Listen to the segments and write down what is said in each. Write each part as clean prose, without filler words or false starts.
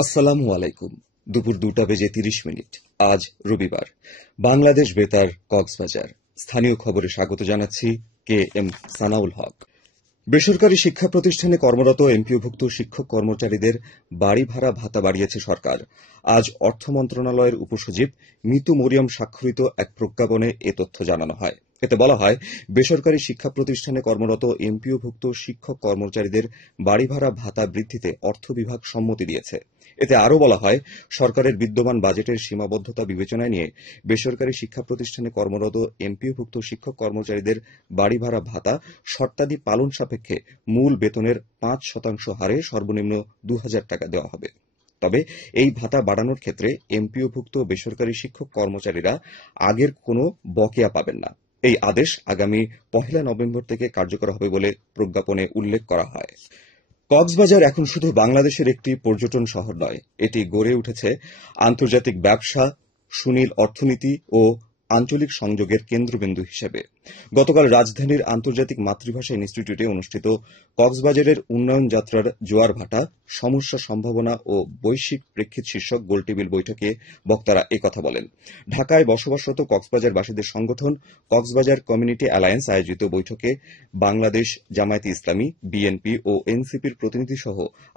আসসালামু আলাইকুম। দুপুর 2টা বেজে 30 মিনিট। আজ রবিবার। বাংলাদেশ বেতার, কক্সবাজার। স্থানীয় খবরে স্বাগত জানাচ্ছি কে এম সানাউল হক। বেসরকারি শিক্ষা প্রতিষ্ঠানে কর্মরত এমপিওভুক্ত শিক্ষক কর্মচারীদের বাড়ি ভাড়া ভাতা বাড়িয়েছে সরকার। আজ অর্থ মন্ত্রণালয়ের উপসচিব মিতু মরিয়ম স্বাক্ষরিত এক প্রজ্ঞাপনে এ তথ্য জানানো হয়। এতে বলা হয়, বেসরকারি শিক্ষা প্রতিষ্ঠানে কর্মরত এমপিওভুক্ত শিক্ষক কর্মচারীদের বাড়ি ভাড়া ভাতা বৃদ্ধিতে অর্থ বিভাগ সম্মতি দিয়েছে। এতে আরও বলা হয়, সরকারের বিদ্যমান বাজেটের সীমাবদ্ধতা বিবেচনায় নিয়ে বেসরকারি শিক্ষা প্রতিষ্ঠানে কর্মরত এমপিওভুক্ত শিক্ষক কর্মচারীদের বাড়ি ভাড়া ভাতা শর্তাদি পালন সাপেক্ষে মূল বেতনের 5% হারে সর্বনিম্ন 2,000 টাকা দেওয়া হবে। তবে এই ভাতা বাড়ানোর ক্ষেত্রে এমপিওভুক্ত বেসরকারি শিক্ষক কর্মচারীরা আগের কোনো বকেয়া পাবেন না। এই আদেশ আগামী 1 নভেম্বর থেকে কার্যকর হবে বলে প্রজ্ঞাপনে উল্লেখ করা হয়। কক্সবাজার এখন শুধু বাংলাদেশের একটি পর্যটন শহর নয়, এটি গড়ে উঠেছে আন্তর্জাতিক ব্যবসা, সুনীল অর্থনীতি ও আঞ্চলিক সংযোগের কেন্দ্রবিন্দু হিসেবে। গতকাল রাজধানীর আন্তর্জাতিক মাতৃভাষা ইনস্টিটিউটে অনুষ্ঠিত কক্সবাজারের উন্নয়ন যাত্রার জোয়ার ভাটা, সমস্যা, সম্ভাবনা ও বৈশ্বিক প্রেক্ষিত শীর্ষক গোলটেবিল বৈঠকে বক্তারা একথা বলেন। ঢাকায় বসবাসরত কক্সবাজারবাসীদের সংগঠন কক্সবাজার কমিউনিটি অ্যালায়েন্স আয়োজিত বৈঠকে বাংলাদেশ জামায়াতে ইসলামী, বিএনপি ও এনসিপির প্রতিনিধিসহ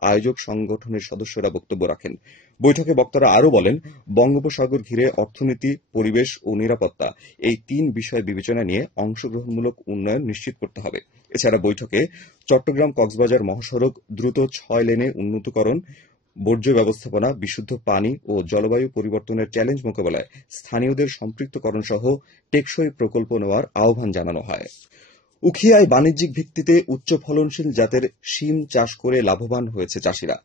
আয়োজক সংগঠনের সদস্যরা বক্তব্য রাখেন। বৈঠকে বক্তারা আরও বলেন, বঙ্গোপসাগর ঘিরে অর্থনীতি, পরিবেশ ও নিরাপত্তা এই 3 বিষয় বিবেচনা নিয়ে অংশগ্রহণমূলক উন্নয়ন নিশ্চিত করতে হবে। এছাড়া বৈঠকে চট্টগ্রাম কক্সবাজার মহাসড়ক দ্রুত 6 লেনে উন্নতকরণ, বর্জ্য ব্যবস্থাপনা, বিশুদ্ধ পানি ও জলবায়ু পরিবর্তনের চ্যালেঞ্জ মোকাবেলায় স্থানীয়দের সম্পৃক্তকরণ সহ টেকসই প্রকল্প নেওয়ার আহ্বান জানানো হয়। উখিয়ায় বাণিজ্যিক ভিত্তিতে উচ্চ ফলনশীল জাতের শিম চাষ করে লাভবান হয়েছে চাষিরা।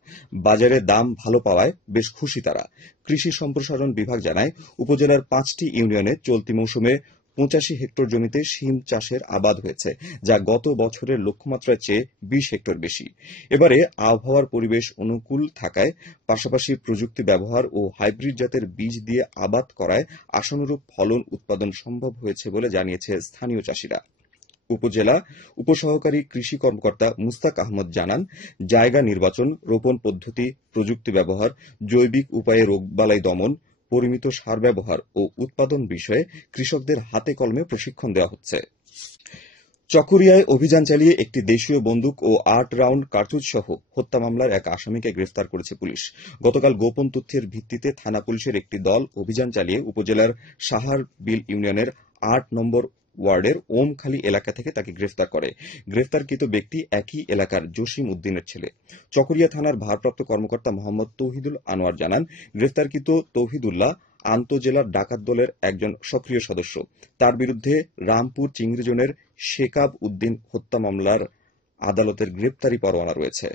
বাজারে দাম ভালো পাওয়ায় বেশ খুশি তারা। কৃষি সম্প্রসারণ বিভাগ জানায়, উপজেলার 5টি ইউনিয়নে চলতি মৌসুমে 85 হেক্টর জমিতে শিম চাষের আবাদ হয়েছে, যা গত বছরের লক্ষ্যমাত্রার চেয়ে 20 হেক্টর বেশি। এবারে আবহাওয়ার পরিবেশ অনুকূল থাকায়, পাশাপাশি প্রযুক্তি ব্যবহার ও হাইব্রিড জাতের বীজ দিয়ে আবাদ করায় আশানুরূপ ফলন উৎপাদন সম্ভব হয়েছে বলে জানিয়েছে স্থানীয় চাষিরা। উপজেলা উপসহকারী কৃষি কর্মকর্তা মুস্তাক আহমদ জানান, জায়গা নির্বাচন, রোপণ পদ্ধতি, প্রযুক্তি ব্যবহার, জৈবিক উপায়ে রোগবালাই দমন, পরিমিত সার ব্যবহার ও উৎপাদন বিষয়ে কৃষকদের হাতে কলমে প্রশিক্ষণ দেওয়া হচ্ছে। চকরিয়ায় অভিযান চালিয়ে একটি দেশীয় বন্দুক ও 8 রাউন্ড কার্তুজ সহ হত্যা মামলার এক আসামিকে গ্রেফতার করেছে পুলিশ। গতকাল গোপন তথ্যের ভিত্তিতে থানা পুলিশের একটি দল অভিযান চালিয়ে উপজেলার সাহার বিল ইউনিয়নের 8 নম্বর ওয়ার্ডের ওমখালী এলাকা থেকে তাকে গ্রেফতার করে। গ্রেফতারকৃত ব্যক্তি একই এলাকার জসিম উদ্দিনের ছেলে। চকরিয়া থানার ভারপ্রাপ্ত কর্মকর্তা মোহাম্মদ তৌহিদুল আনোয়ার জানান, গ্রেফতারকৃত তৌহিদুল্লাহ আন্তঃজেলার ডাকাত দলের একজন সক্রিয় সদস্য। তার বিরুদ্ধে রামপুর চিংড়ি জোনের শেকাব উদ্দিন হত্যা মামলার আদালতের গ্রেপ্তারি পরোয়ানা রয়েছে।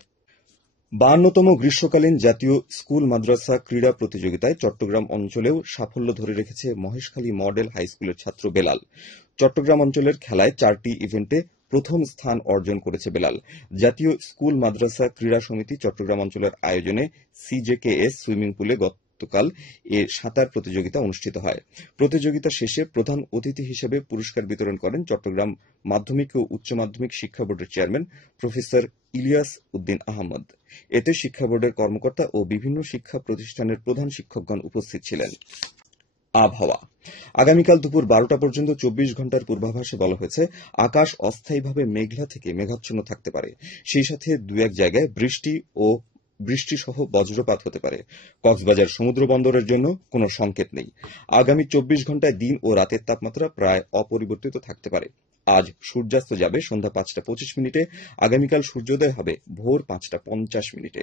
52তম গ্রীষ্মকালীন জাতীয় স্কুল মাদ্রাসা ক্রীড়া প্রতিযোগিতায় চট্টগ্রাম অঞ্চলেও সাফল্য ধরে রেখেছে মহেশখালী মডেল হাইস্কুলের ছাত্র বেলাল। চট্টগ্রাম অঞ্চলের খেলায় 4টি ইভেন্টে প্রথম স্থান অর্জন করেছে বেলাল। জাতীয় স্কুল মাদ্রাসা ক্রীড়া সমিতি চট্টগ্রাম অঞ্চলের আয়োজনে সিজেকেএস সুইমিং পুলে গতকাল এ সাঁতার প্রতিযোগিতা অনুষ্ঠিত হয়। প্রতিযোগিতা শেষে প্রধান অতিথি হিসেবে পুরস্কার বিতরণ করেন চট্টগ্রাম মাধ্যমিক ও উচ্চ মাধ্যমিক শিক্ষা বোর্ডের চেয়ারম্যান প্রফেসর ইলিয়াস উদ্দিন আহমদ। এতে শিক্ষা বোর্ডের কর্মকর্তা ও বিভিন্ন শিক্ষা প্রতিষ্ঠানের প্রধান শিক্ষকগণ উপস্থিত ছিলেন। আবহাওয়া। আগামীকাল দুপুর 12টা পর্যন্ত 24 ঘণ্টার পূর্বাভাসে বলা হয়েছে, আকাশ অস্থায়ীভাবে মেঘলা থেকে মেঘাচ্ছন্ন থাকতে পারে। সেই সাথে 2-1 জায়গায় বৃষ্টিসহ বজ্রপাত হতে পারে। কক্সবাজার সমুদ্র বন্দরের জন্য কোনো সংকেত নেই। আগামী 24 ঘণ্টায় দিন ও রাতের তাপমাত্রা প্রায় অপরিবর্তিত থাকতে পারে। আজ সূর্যাস্ত যাবে সন্ধ্যা 5টা 25 মিনিটে। আগামীকাল সূর্যোদয় হবে ভোর 5টা 50 মিনিটে।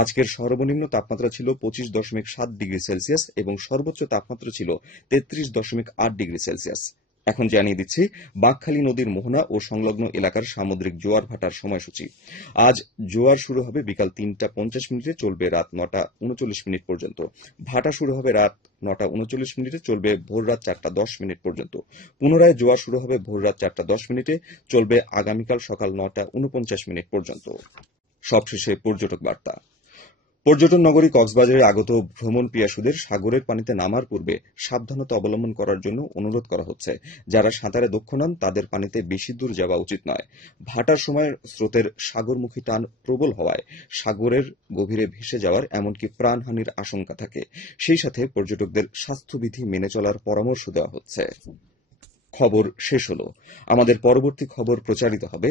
আজকের সর্বনিম্ন তাপমাত্রা ছিল 25.7 ডিগ্রি সেলসিয়াস এবং সর্বোচ্চ তাপমাত্রা ছিল 33.8 ডিগ্রি সেলসিয়াস। এখন জানিয়ে দিচ্ছি বাঁকখালী নদীর মোহনা ও সংলগ্ন এলাকার সামুদ্রিক জোয়ার ভাটার সময়সূচি। আজ জোয়ার শুরু হবে বিকাল 3টা 50 মিনিটে, চলবে রাত 9টা 39 মিনিট পর্যন্ত। ভাটা শুরু হবে রাত 9টা 39 মিনিটে, চলবে ভোর রাত 4টা 10 মিনিট পর্যন্ত। পুনরায় জোয়ার শুরু হবে ভোর রাত 4টা 10 মিনিটে, চলবে আগামীকাল সকাল 9টা 49 মিনিট পর্যন্ত। সবশেষে পর্যটক বার্তা। পর্যটন নগরী কক্সবাজারে আগত ভ্রমণ পিয়াসুদের সাগরের পানিতে নামার পূর্বে সাবধানতা অবলম্বন করার জন্য অনুরোধ করা হচ্ছে। যারা সাঁতারে দক্ষ নন তাদের পানিতে বেশি দূর যাওয়া উচিত নয়। ভাটার সময় স্রোতের সাগরমুখী টান প্রবল হওয়ায় সাগরের গভীরে ভেসে যাওয়ার এমনকি প্রাণহানির আশঙ্কা থাকে। সেই সাথে পর্যটকদের স্বাস্থ্যবিধি মেনে চলার পরামর্শ দেওয়া হচ্ছে। খবর শেষ হলো। আমাদের পরবর্তী খবর প্রচারিত হবে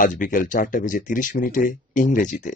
আজ বিকেল 4:30 ইংরেজিতে।